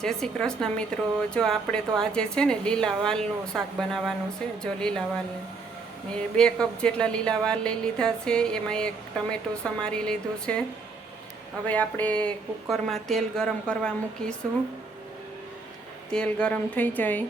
જય શ્રી કૃષ્ણ મિત્રો। જો આપણે તો આજે છે ને લીલા વાલનું શાક બનાવવાનું છે। જો લીલા વાલ મેં 2 કપ જેટલા લીલા વાલ લઈ લીધા છે, એમાં 1 ટમેટું સમારી લીધું છે। હવે આપણે કુકરમાં તેલ ગરમ કરવા મૂકીશું। તેલ ગરમ થઈ જાય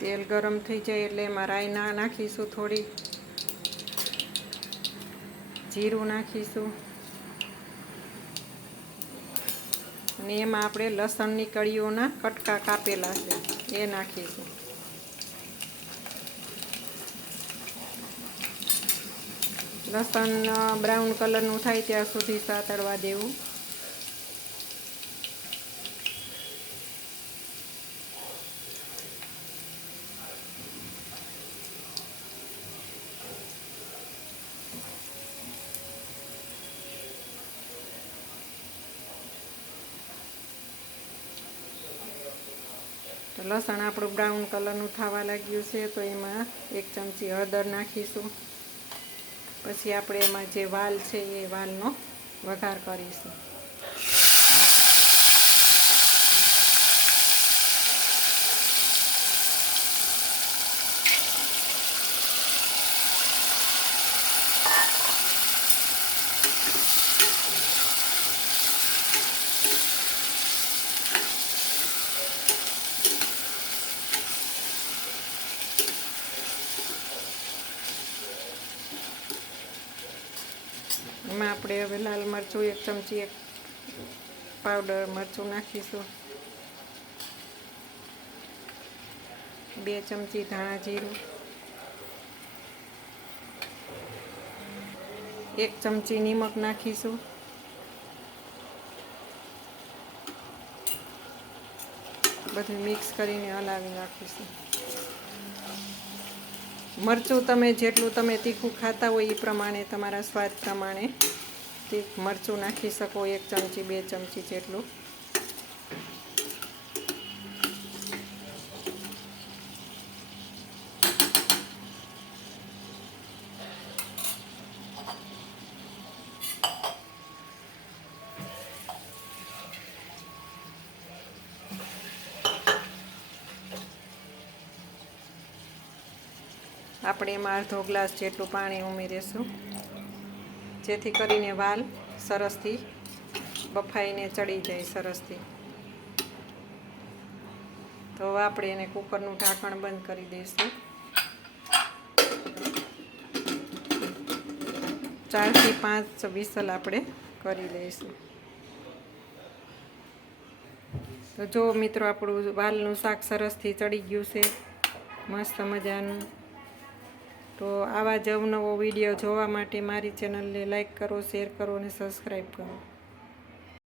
તેલ ગરમ થઈ જાય એટલે એમાં રાઈ નાખીશું, થોડી જીરું નાખીશું અને એમાં આપણે લસણની કળીઓના કટકા કાપેલા છે એ નાખીશું। લસણ બ્રાઉન કલરનું થાય ત્યાં સુધી સાતળવા દેવું। તો લસણ આપણું બ્રાઉન કલરનું થવા લાગ્યું છે, તો એમાં 1 ચમચી હળદર નાખીશું। પછી આપણે એમાં જે વાલ છે એ વાલનો વઘાર કરીશું। એમાં આપણે હવે લાલ મરચું 1 ચમચી પાવડર મરચું નાખીશું। 2 ચમચી ધાણા જીરું, 1 ચમચી નિમક નાખીશું। બધું મિક્સ કરીને હલાવી નાખીશું। મરચું તમે જેટલું તીખું ખાતા હોય એ પ્રમાણે તમારા સ્વાદ પ્રમાણે મરચું નાખી શકો, 1 ચમચી 2 ચમચી જેટલું। આપણે એમાં અડધો ગ્લાસ જેટલું પાણી ઉમેરીશું, જેથી કરીને વાલ સરસથી બફાઈને ચડી જાય સરસથી। તો હવે આપણે એને કુકરનું ઢાંકણ બંધ કરી દઈશું। 4 થી 5 વિસલ આપણે કરી લઈશું। તો જો મિત્રો, આપણું વાલનું શાક સરસથી ચડી ગયું છે, મસ્ત મજાનું। તો આવા જ અવનવો વિડીયો જોવા માટે મારી ચેનલને લાઈક કરો, શેર કરો અને સબસ્ક્રાઈબ કરો।